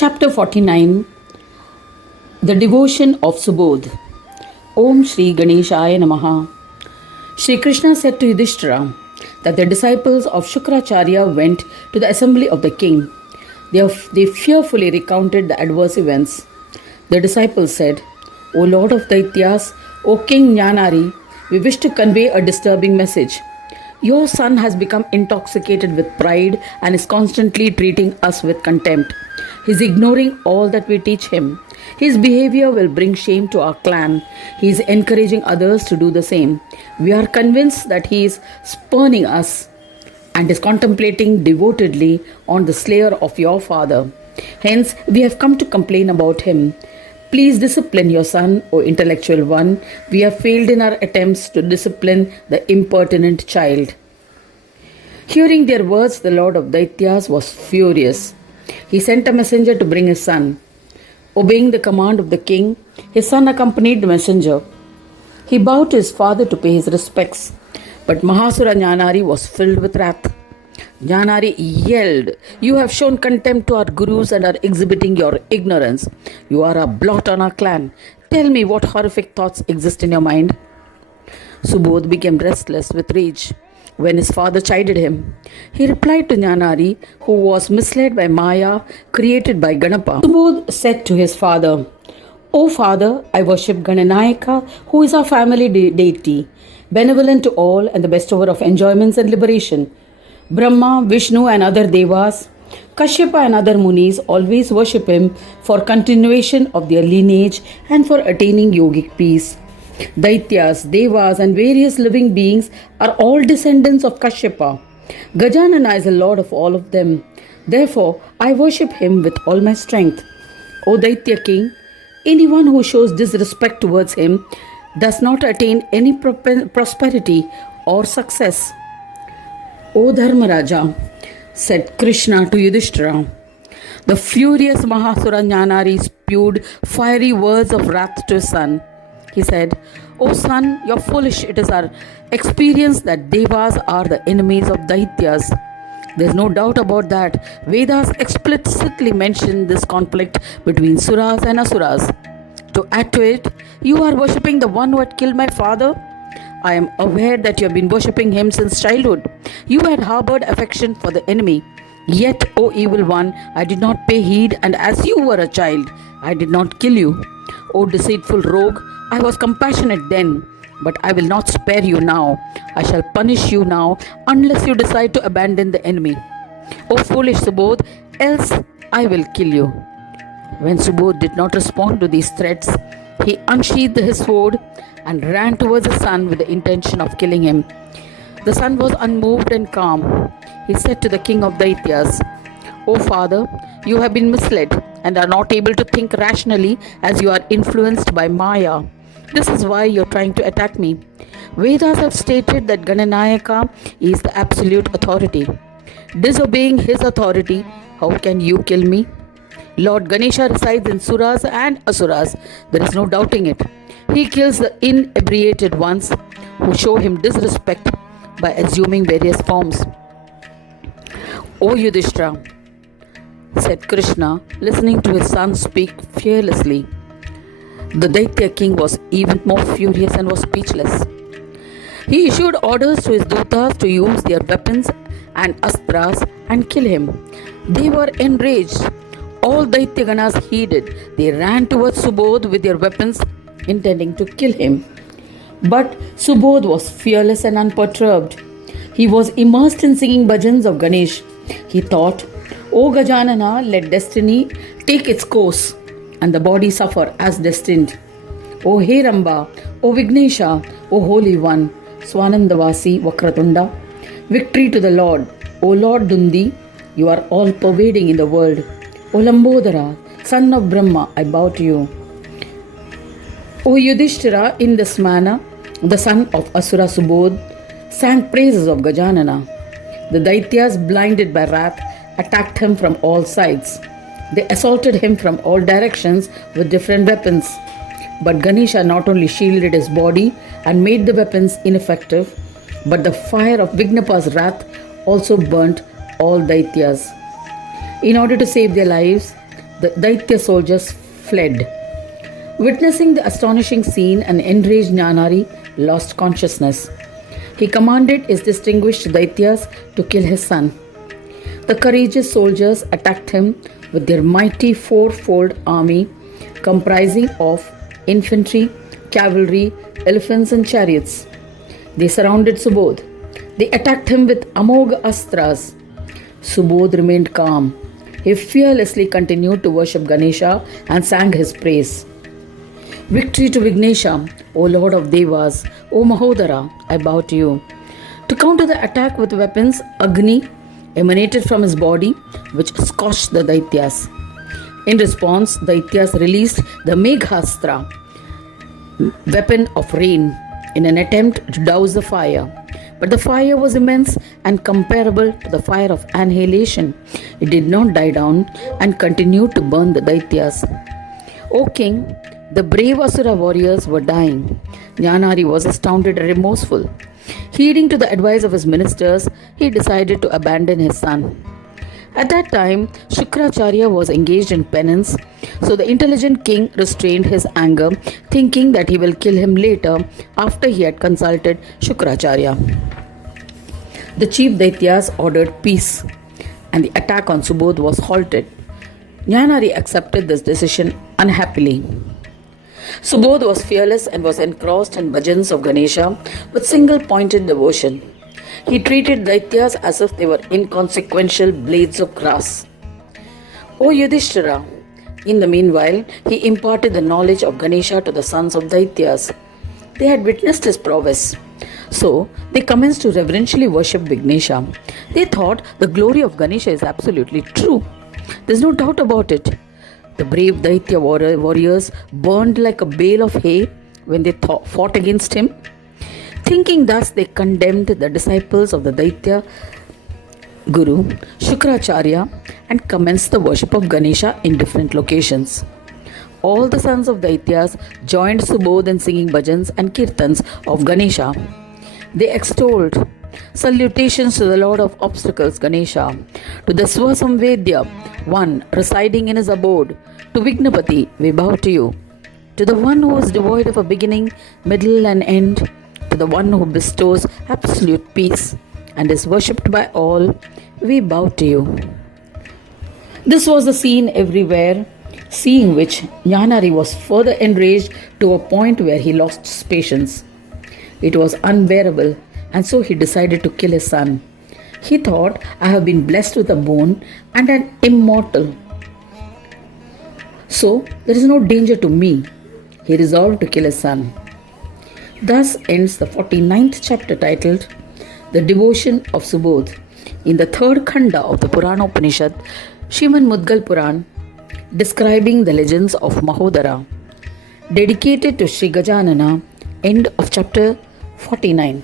Chapter 49. The Devotion of Subodh. Om Shri Ganeshaya Namaha. Shri Krishna said to Yudhishthira that the disciples of Shukracharya went to the assembly of the king. They fearfully recounted the adverse events. The disciples said, O Lord of Daityas, O King Jnanari, we wish to convey a disturbing message. Your son has become intoxicated with pride and is constantly treating us with contempt. He is ignoring all that we teach him. His behavior will bring shame to our clan. He is encouraging others to do the same. We are convinced that he is spurning us and is contemplating devotedly on the slayer of your father. Hence, we have come to complain about him. Please discipline your son, O intellectual one. We have failed in our attempts to discipline the impertinent child. Hearing their words, the Lord of Daityas was furious. He sent a messenger to bring his son. Obeying the command of the king, his son accompanied the messenger. He bowed to his father to pay his respects, but Mahasura Jnanari was filled with wrath. Jnanari yelled, You have shown contempt to our gurus and are exhibiting your ignorance. You are a blot on our clan. Tell me what horrific thoughts exist in your mind. Subodh became restless with rage when his father chided him. He replied to Jnanari, who was misled by Maya created by Ganapa. Subodh said to his father, O father, I worship Gananayaka, who is our family deity, benevolent to all and the bestower of enjoyments and liberation. Brahma, Vishnu and other devas, Kashyapa and other munis always worship him for continuation of their lineage and for attaining yogic peace. Daityas, Devas and various living beings are all descendants of Kashyapa. Gajanana is the lord of all of them. Therefore, I worship him with all my strength. O Daitya king, anyone who shows disrespect towards him does not attain any prosperity or success. O Dharmaraja, said Krishna to Yudhishthira. The furious Mahasura Jnanari spewed fiery words of wrath to his son. He said, O son, you're foolish. It is our experience that Devas are the enemies of Daityas. There's no doubt about that. Vedas explicitly mention this conflict between Suras and Asuras. To add to it, you are worshipping the one who had killed my father. I am aware that you have been worshipping him since childhood. You had harbored affection for the enemy. Yet, O evil one, I did not pay heed, and as you were a child, I did not kill you. O deceitful rogue, I was compassionate then, but I will not spare you now. I shall punish you now unless you decide to abandon the enemy. O foolish Subodh, else I will kill you. When Subodh did not respond to these threats, he unsheathed his sword and ran towards his son with the intention of killing him. The son was unmoved and calm. He said to the king of Daityas, O father, you have been misled and are not able to think rationally as you are influenced by Maya. This is why you are trying to attack me. Vedas have stated that Gananayaka is the absolute authority. Disobeying his authority, how can you kill me? Lord Ganesha resides in Suras and Asuras. There is no doubting it. He kills the inebriated ones who show him disrespect by assuming various forms. O Yudhishthira, said Krishna, listening to his son speak fearlessly. The Daitya king was even more furious and was speechless. He issued orders to his dutas to use their weapons and astras and kill him. They were enraged. All Daitya Ganas heeded. They ran towards Subodh with their weapons, intending to kill him. But Subodh was fearless and unperturbed. He was immersed in singing bhajans of Ganesh. He thought, O Gajanana, let destiny take its course and the body suffer as destined. O Heramba, O Vignesha, O Holy One, Swanandavasi Vakratunda, victory to the Lord. O Lord Dundi, you are all pervading in the world. O Lambodara, son of Brahma, I bow to you. O Yudhishthira, in this manner, the son of Asura Subodh sang praises of Gajanana. The Daityas, blinded by wrath, attacked him from all sides. They assaulted him from all directions with different weapons. But Ganesha not only shielded his body and made the weapons ineffective, but the fire of Vignapa's wrath also burnt all Daityas. In order to save their lives, the Daitya soldiers fled. Witnessing the astonishing scene, an enraged Jnanari lost consciousness. He commanded his distinguished Daityas to kill his son. The courageous soldiers attacked him with their mighty fourfold army comprising of infantry, cavalry, elephants and chariots. They surrounded Subodh. They attacked him with Amogha Astras. Subodh remained calm. He fearlessly continued to worship Ganesha and sang his praise. Victory to Vignesha, O Lord of Devas, O Mahodara, I bow to you. To counter the attack with weapons, Agni emanated from his body, which scorched the Daityas. In response, Daityas released the Meghastra, weapon of rain, in an attempt to douse the fire. But the fire was immense and comparable to the fire of annihilation. It did not die down and continued to burn the Daityas. O king, the brave Asura warriors were dying. Jnanari was astounded and remorseful. Heeding to the advice of his ministers, he decided to abandon his son. At that time, Shukracharya was engaged in penance, so the intelligent king restrained his anger, thinking that he will kill him later after he had consulted Shukracharya. The chief Daityas ordered peace, and the attack on Subodh was halted. Jnanari accepted this decision unhappily. Subodh was fearless and was engrossed in bhajans of Ganesha with single-pointed devotion. He treated Daityas as if they were inconsequential blades of grass. O Yudhishthira, in the meanwhile, he imparted the knowledge of Ganesha to the sons of Daityas. They had witnessed his prowess. So, they commenced to reverentially worship Vignesha. They thought the glory of Ganesha is absolutely true. There's no doubt about it. The brave Daitya warriors burned like a bale of hay when they fought against him. Thinking thus, they condemned the disciples of the Daitya Guru, Shukracharya, and commenced the worship of Ganesha in different locations. All the sons of Daityas joined Subodh in singing bhajans and kirtans of Ganesha. They extolled, "Salutations to the Lord of Obstacles, Ganesha, to the Swasamvedya, one residing in his abode, to Vignapati, we bow to you, to the one who is devoid of a beginning, middle and end, to the one who bestows absolute peace and is worshipped by all, we bow to you." This was the scene everywhere, seeing which Jnanari was further enraged to a point where he lost patience. It was unbearable, and so he decided to kill his son. He thought, "I have been blessed with a boon and an immortal, so there is no danger to me." He resolved to kill his son. Thus ends the 49th chapter titled The Devotion of Subodh in the third khanda of the Purana Upanishad, Srimad Mudgal Puran, describing the legends of Mahodara, dedicated to Sri Gajanana. End of chapter 49.